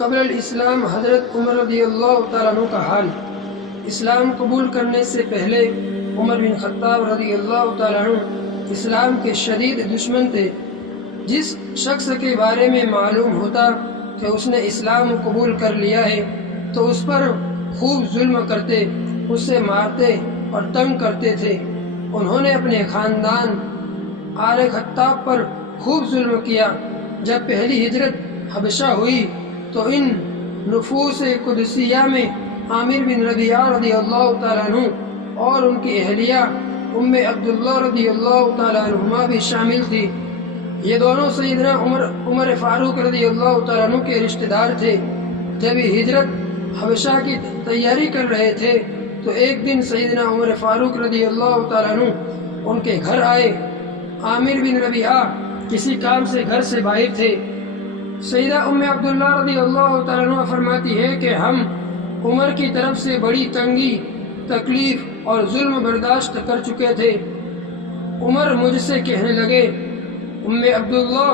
قبل الاسلام حضرت عمر رضی اللہ تعالیٰ عنہ کا حال۔ اسلام قبول کرنے سے پہلے عمر بن خطاب رضی اللہ تعالیٰ عنہ اسلام کے شدید دشمن تھے۔ جس شخص کے بارے میں معلوم ہوتا کہ اس نے اسلام قبول کر لیا ہے تو اس پر خوب ظلم کرتے، اسے مارتے اور تنگ کرتے تھے۔ انہوں نے اپنے خاندان آل خطاب پر خوب ظلم کیا۔ جب پہلی ہجرت حبشہ ہوئی تو ان نفوس قدسیہ میں عامر بن ربیعہ رضی اللہ تعالیٰ عنہ اور ان کی اہلیہ ام عبداللہ رضی اللہ تعالیٰ عنہما بھی شامل تھی۔ یہ دونوں سیدنا عمر فاروق رضی اللہ تعالیٰ عنہ کے رشتہ دار تھے۔ جب یہ ہجرت حبشہ کی تیاری کر رہے تھے تو ایک دن سیدنا عمر فاروق رضی اللہ تعالیٰ عنہ ان کے گھر آئے۔ عامر بن ربیعہ کسی کام سے گھر سے باہر تھے۔ سیدہ ام عبداللہ رضی اللہ تعالیٰ عنہ فرماتی ہے کہ ہم عمر کی طرف سے بڑی تنگی، تکلیف اور ظلم برداشت کر چکے تھے۔ عمر مجھ سے کہنے لگے، ام عبداللہ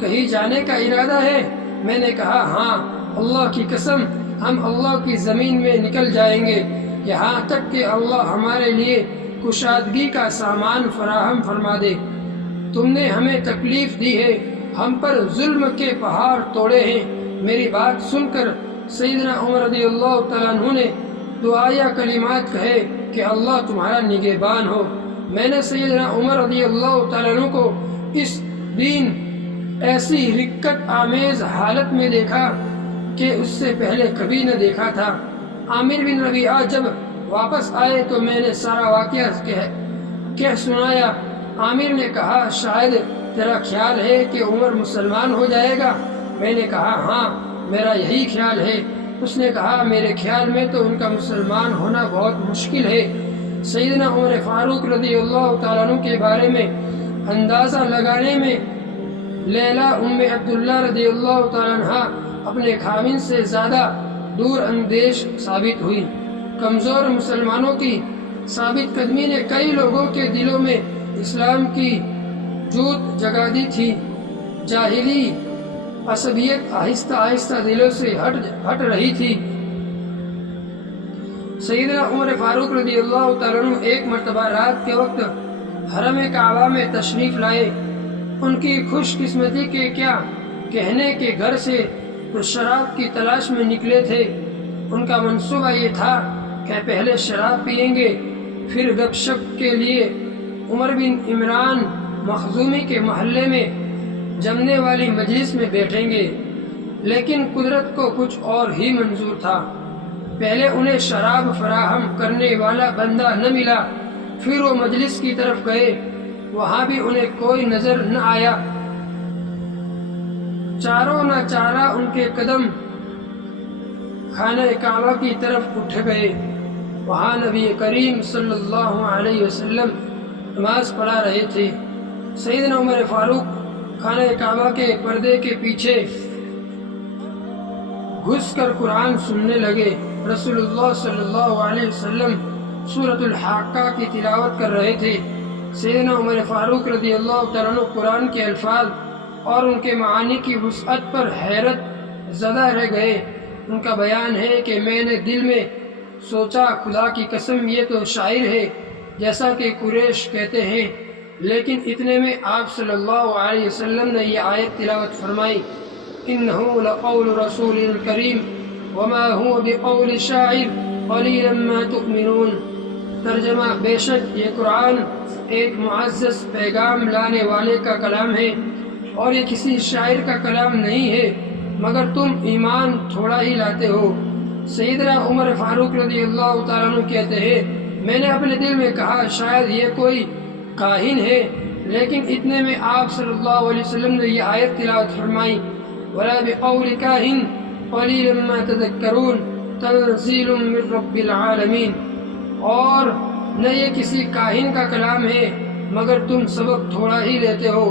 کہیں جانے کا ارادہ ہے؟ میں نے کہا ہاں، اللہ کی قسم ہم اللہ کی زمین میں نکل جائیں گے، یہاں تک کہ اللہ ہمارے لیے کشادگی کا سامان فراہم فرما دے۔ تم نے ہمیں تکلیف دی ہے، ہم پر ظلم کے پہاڑ توڑے ہیں۔ میری بات سن کر سیدنا عمر رضی اللہ تعالیٰ عنہ نے دعائیہ کلمات کہے کہ اللہ تمہارا نگہبان ہو۔ میں نے سیدنا عمر رضی اللہ تعالیٰ عنہ کو اس دن ایسی رکت آمیز حالت میں دیکھا کہ اس سے پہلے کبھی نہ دیکھا تھا۔ عامر بن ربیعہ جب واپس آئے تو میں نے سارا واقعہ کہہ سنایا۔ عامر نے کہا، شاید تیرا خیال ہے کہ عمر مسلمان ہو جائے گا؟ میں نے کہا ہاں، میرا یہی خیال ہے۔ اس نے کہا، میرے خیال میں تو ان کا مسلمان ہونا بہت مشکل ہے۔ سیدنا عمر فاروق رضی اللہ تعالیٰ عنہ کے بارے میں اندازہ لگانے میں لیلا ام عبداللہ رضی اللہ تعالیٰ عنہ اپنے خاوند سے زیادہ دور اندیش ثابت ہوئی۔ کمزور مسلمانوں کی ثابت قدمی نے کئی لوگوں کے دلوں میں اسلام کی جوت جگا دی تھی۔ جاہلی عصبیت آہستہ آہستہ دلوں سے ہٹ رہی تھی۔ سیدنا عمر فاروق رضی اللہ تعالیٰ عنہ ایک مرتبہ رات کے وقت حرم کعبہ میں تشریف لائے۔ ان کی خوش قسمتی کے کیا کہنے کے گھر سے تو شراب کی تلاش میں نکلے تھے۔ ان کا منصوبہ یہ تھا کہ پہلے شراب پیئیں گے، پھر گپ شپ کے لیے عمر بن عمران مخزومی کے محلے میں جمنے والی مجلس میں بیٹھیں گے، لیکن قدرت کو کچھ اور ہی منظور تھا۔ پہلے انہیں شراب فراہم کرنے والا بندہ نہ ملا، پھر وہ مجلس کی طرف گئے، وہاں بھی انہیں کوئی نظر نہ آیا۔ چاروں نہ چارہ ان کے قدم خانہ کعبہ کی طرف اٹھ گئے۔ وہاں نبی کریم صلی اللہ علیہ وسلم نماز پڑھا رہے تھے۔ سیدنا عمر فاروق خانہ کعبہ کے پردے کے پیچھے گھس کر قرآن سننے لگے۔ رسول اللہ صلی اللہ علیہ وسلم سورۃ الحاقہ کی تلاوت کر رہے تھے۔ سیدنا عمر فاروق رضی اللہ تعالیٰ عنہ قرآن کے الفاظ اور ان کے معانی کی وسعت پر حیرت زدہ رہ گئے۔ ان کا بیان ہے کہ میں نے دل میں سوچا، خدا کی قسم یہ تو شاعر ہے جیسا کہ قریش کہتے ہیں، لیکن اتنے میں آپ صلی اللہ علیہ وسلم نے یہ آیت تلاوت فرمائی، انہ لقول رسول کریم وما هو بقول شاعر قلیلا ما تؤمنون۔ ترجمہ، بے شک یہ قرآن ایک معزز پیغام لانے والے کا کلام ہے اور یہ کسی شاعر کا کلام نہیں ہے، مگر تم ایمان تھوڑا ہی لاتے ہو۔ سیدنا عمر فاروق رضی اللہ تعالیٰ عنہ کہتے ہیں، میں نے اپنے دل میں کہا شاید یہ کوئی کاہن ہے، لیکن اتنے میں آپ صلی اللہ علیہ وسلم نے یہ آیت تلاوت فرمائی، وَلَا بِقَوْلِ كَاهِنٍ قَلِيلًا مَا تَذَكَّرُونَ تَنزِيلٌ مِّن رَّبِّ الْعَالَمِينَ۔ اور نہ یہ کسی کاہن کا کلام ہے مگر تم سبق تھوڑا ہی لیتے ہو،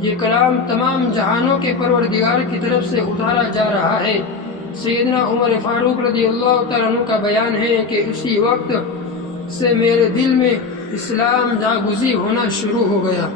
یہ کلام تمام جہانوں کے پروردگار کی طرف سے اتارا جا رہا ہے۔ سیدنا عمر فاروق رضی اللہ تعالیٰ عنہ کا بیان ہے کہ اسی وقت سے میرے دل میں اسلام جاگزی ہونا شروع ہو گیا۔